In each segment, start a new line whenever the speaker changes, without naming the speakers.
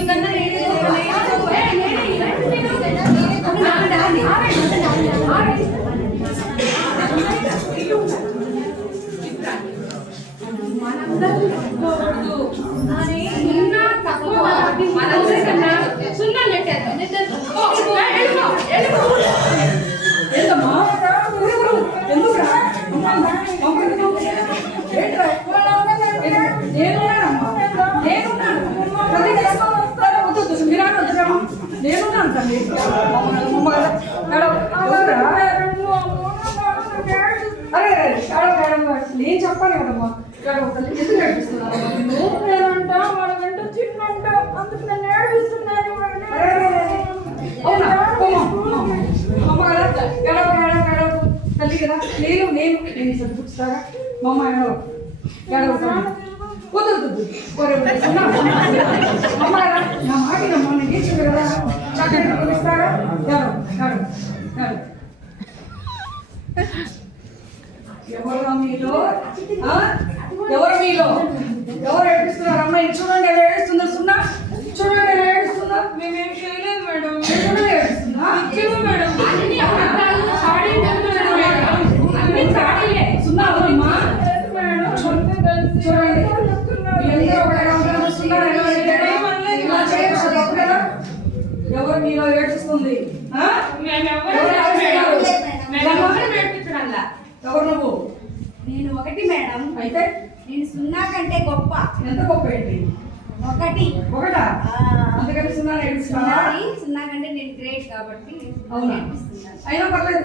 నీకన్నా నేనే
ఏంటమ్మా ఎందుకురా ఏంట్రా నేనున్నానమ్మా నేనున్నాను తల్లి కదా? సరే, వద్దు, వద్దు, మీరు ఆడ వద్దురామ్మా. నేనున్నాను తల్లి అమ్మ కదా? మేడం, ఎవరురా? అరే అరే, మేడం, మేడం, మేడం, నేను చెప్పాలి కదమ్మా మేడం, తల్లి ఎందుకు ఏడిపిస్తున్నావు నిన్ను?
నేనంట వాళ్ళకంట చిన్నంట అందుకు నన్ను ఏడిపిస్తున్నారు
అరే, అరే, అరే. అవునా? అమ్మా, అమ్మ. అమ్మ కదా? ఏడవ, ఏడవ, ఏడవ. తల్లి కదా? నేను నేను నేను చదివిస్తారా మా అమ్మ ఏడవ ఏడవ తల్లి. నా మాట నమ్మ నేర్చుకు కదా? చాక్లెట్ కొనిస్తారా ఏడవ ఏడవ ఎవరు మీలో? ఎవరు మీలో? ఎవరు ఏడుస్తున్నారు అమ్మాయి చూడండి ఎలా ఏడుస్తుందో సున్నా. చూడండి ఎలా ఏడుస్తుందా?
మేమేం చేయలేదు మేడం.
చూడండి ఏడుస్తుందా?
మేడం.
ఎవరు మీలో
నేర్పించడంలా
ఎవరు నువ్వు?
నేను ఒకటి మేడం.
అయితే?
నేను సున్నా కంటే గొప్ప.
ఎంత గొప్ప ఏంటి?
ఒకటి.
ఒకటా?
ఆ,
అందుకని సున్నా
సున్నాని సున్నా కంటే నేను గ్రేట్ కాబట్టి
అవునా. అయినా పర్లేదు.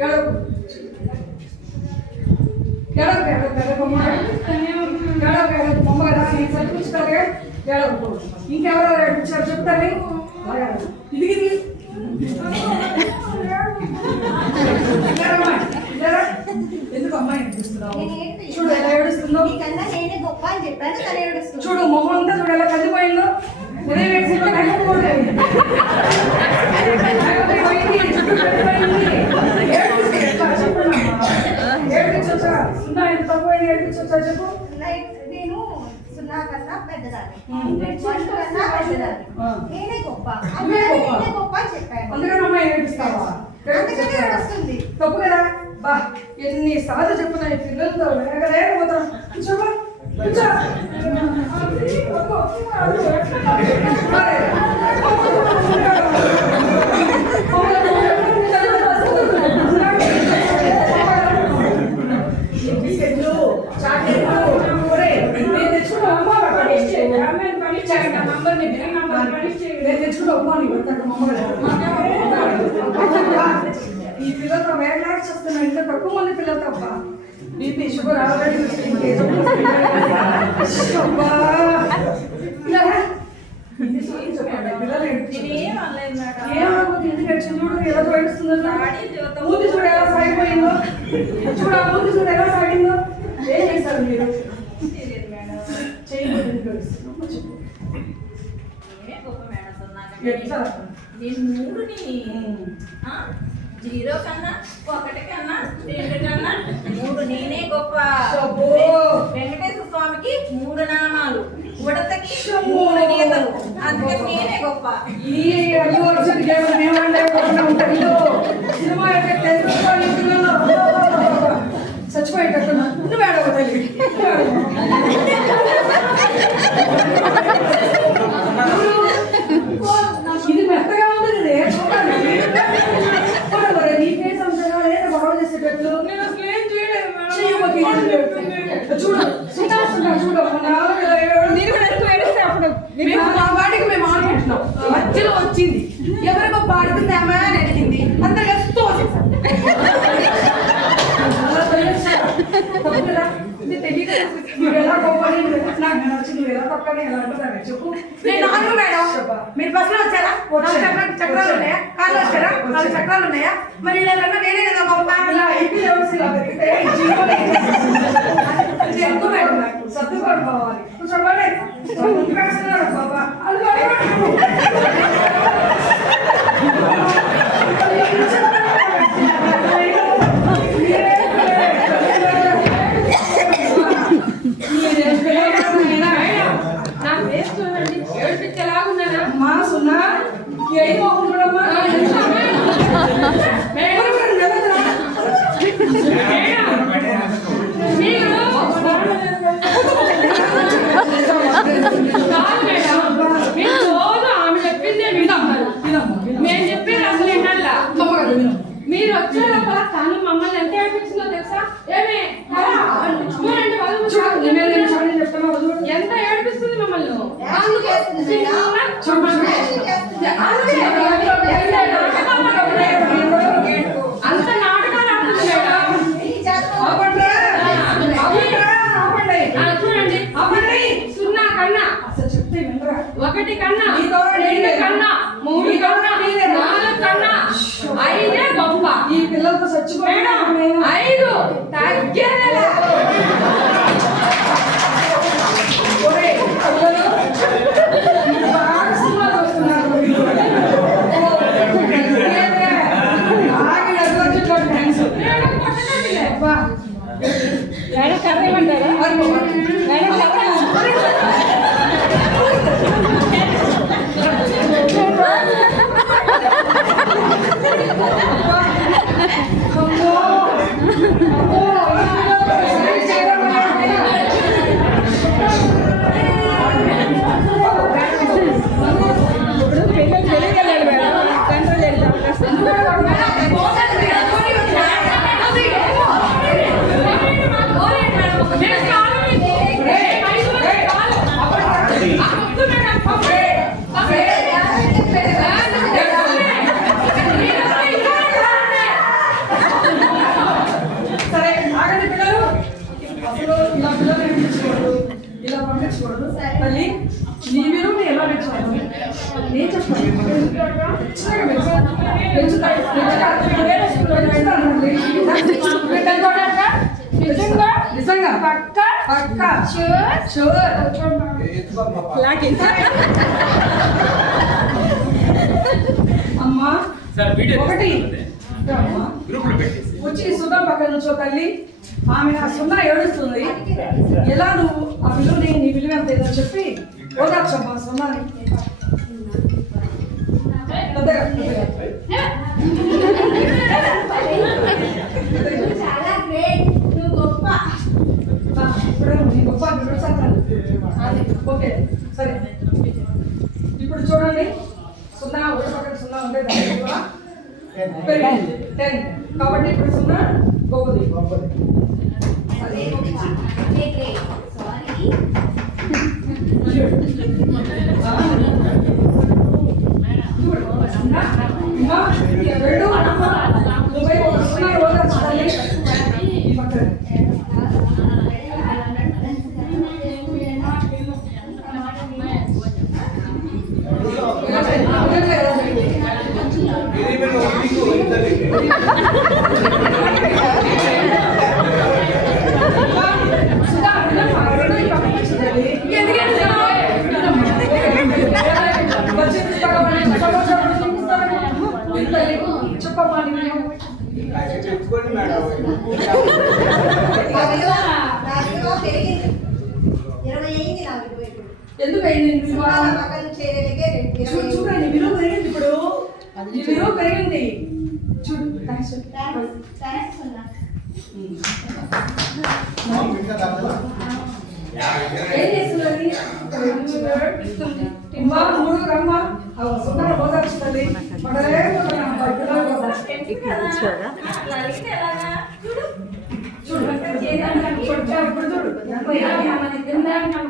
ఏడవకు, ఏడవకు, ఏడవకు, అమ్మ. ఏడవకు, ఏడవకు, అమ్మ కదా, నేను చదివించుతానే. ఏడవకు. ఇంకెవరెవరు ఏడిపించారు ఇది ఇది ఎందుకు అమ్మాయి ఏడిపిస్తున్నావు చూడు ఎలా ఏడుస్తుందో
నేనే గొప్ప అని చెప్పాను తను ఏడుస్తుంది
చూడు మొహం అంతా చూడు ఎలా కందిపోయిందో ఉదయం వేసిందో కళ్ళు పోలేదు. ఏడిపించొచ్చా? సున్నా ఎంత ఏడిపించొచ్చా చెప్పు
కన్నా పెద్దదాన్ని. కన్నా. నేనే గొప్ప.
నువ్వే
అందుకని
గొప్ప.
నేనే గొప్ప అని చెప్పాను
అందుకని అమ్మాయి ఏడిపిస్తావా
అందుకని ఏడుస్తుంది
తప్పు కదా? బా ఎన్ని సార్లు చెప్పున్నా ఈ పిల్లలతో లేకపోతాం కూర్చో మా అమ్మ ఈ పిల్లలతో వేగలాడి చేస్తున్నా ఇంత తక్కువ మంది పిల్లలతో అబ్బా బీపీ షుగర్ ఆల్రెడీ పిల్లలు మూతి చూడు ఎలా సాగిపోయిందో. చూడు మూతి చూడు ఎలా సాగిందో. ఏం చేశారు మీరు? ఏడుస్తున్నావు?
నేను మూడుని ఆ? జీరో కన్నా ఒకటి కన్నా రెండు కన్నా మూడు నేనే గొప్ప. వెంకటేశ్వర స్వామికి మూడు నామాలు. ఉడతకి మూడు గీతలు. అందుకని నేనే గొప్ప.
ఈ అల్లు అర్జున్ కేవలం ఏమంటే ఒకటే ఉంటారు. ఇదో సినిమా అయితే టెన్త్ రూపాయలు ఇంట్లో చచ్చిపోయేటట్టు నువ్వు ఏడవ తల్లి ఇది మెత్తగా ఉంది ఇది చూడండి చూడండి మరి నీ ఫేస్ అంతగా లేదా గొడవ చేసేటట్లు
నేను అసలు ఏం చేయలేదు మేడం
చెయ్యమ్మా, తీయండి. చూడు సున్నా సున్నా చూడు మన
మీరు కూడా ఎక్కువ ఏడిస్తే అప్పుడు
మేము మా వాటికి మేము ఆడుకుంటున్నాం మధ్యలో వచ్చింది ఎవరికో పాడుతుందామా అని అడిగింది అందరు కలిసి తోసేసాం అలా తోసేసాం. తప్పు కదా? ఇది తెలియదు. నువ్వు ఎలా గొప్పని, నువ్వు ఎలా- నాకు చెప్పు.
నేను నాలుగు మేడం. మీరు బస్సులో వచ్చారా? నాలుగు చక్రాలు చక్రాలు ఉన్నాయా? కార్లో వచ్చారా? నాలుగు చక్రాలు ఉన్నాయా? మరి నేనన్నా నేనే కదా గొప్ప
ఇలా ఇలా ఎక్కువ మేడం నాకు. సర్దుకోండి. పోవాలి
ఒకటి కన్నా రెండు కన్నా మూడు కన్నా నాలుగు కన్నా ఐదే గొప్ప
ఈ పిల్లలతో
చచ్చిపోయాడు ఐదు
తగ్గేదే 감사합니다. చేసుకోడు మళ్ళీ నీ మీరు అమ్మా ఒకటి.
గ్రూప్లో పెట్టి
వచ్చి సుధా పక్కన నుంచో తల్లి ఆమె నా సున్నా ఏడుస్తుంది. ఎలా నువ్వు ఆ విలువ నీ విలువ ఎంత ఏదో చెప్పి ఓదార్చమ్మా సున్నాని ఓకే సరే. ఇప్పుడు చూడండి సున్నా ఒకటి సున్నా ఉంటే దాని టెన్ కాబట్టి ఇప్పుడు సున్నా
గోపది
రెండు
ఇల్లు పెరిగింది.
చూడు. ఏం చేస్తున్నది? మూడు రమ్మ. సుందర బోధిస్తుంది కొట్టావు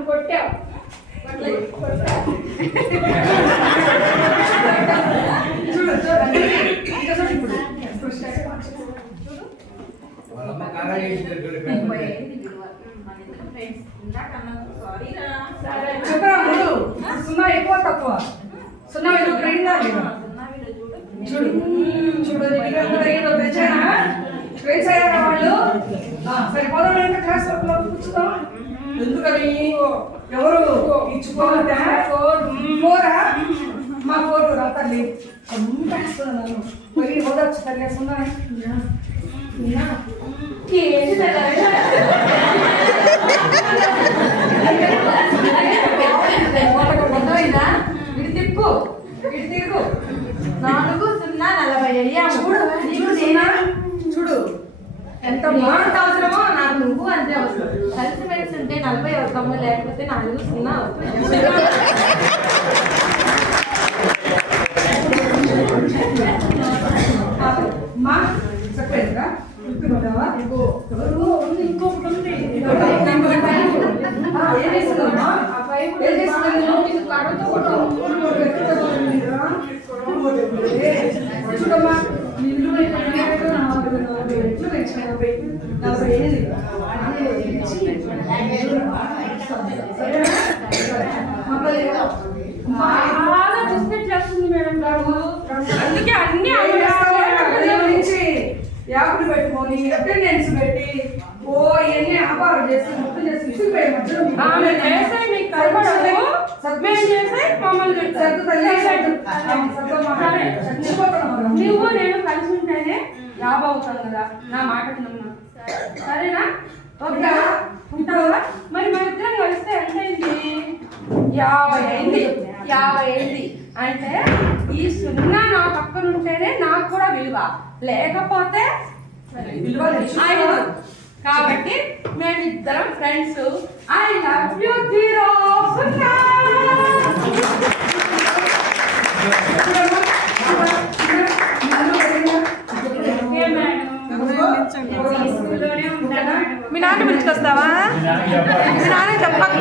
కొట్టావు
సున్నా ఎక్కువ తక్కువ సున్నా విలువ క్రెడిట్ చూడు చూడు ఏదో తెచ్చానా ఫ్రెండ్స్ అయ్యారా వాళ్ళు సరే పోదాం క్లాస్ కూర్చుదాం ఎందుకని ఎవరు ఇచ్చుకోవద్దా పోరా మా ఫోటో రా తల్లి ఎంత వేస్తున్నాను మరి ఓదొచ్చు తల్లి వేస్తున్నా నాలుగు సున్నా
నలభై
అయ్యా. చూడు చూడు ఎంత బాగుంట అవసరమో నాకు నువ్వు అంతే అవసరం.
కలిసి మెలిసి ఉంటే నలభై అవుతాము లేకపోతే నాలుగు సున్నా
అవుతాము. నలభై నలభై ఏది
బాగా బిస్కెట్ చేస్తుంది మేడం గారు. అందుకే అన్ని
నుంచి యాప్లు పెట్టుకొని అటెండెన్స్ పెట్టి ఓ ఇవన్నీ వ్యాపారం చేసి మొత్తం చేసి.
నువ్వు నేను కలిసి ఉంటేనే అవుతాం కదా. నా మాట సరేనా? ఉంటావా ఉంటావా? మరి మన ఇద్దరం కలిస్తే ఎంత అయింది యాభై అయింది. యాభై అయింది. అంటే ఈ సున్నా నా పక్కన ఉంటేనే నాకు కూడా విలువ. లేకపోతే
విలువ
కాబట్టి మేమిద్దరం friends I love you zero సున్నా ఓకే మేడం స్కూల్లోనే ఉంటాను
మీ నాన్న పిలుచుకొస్తావా? మీ నాన్న చెప్పకు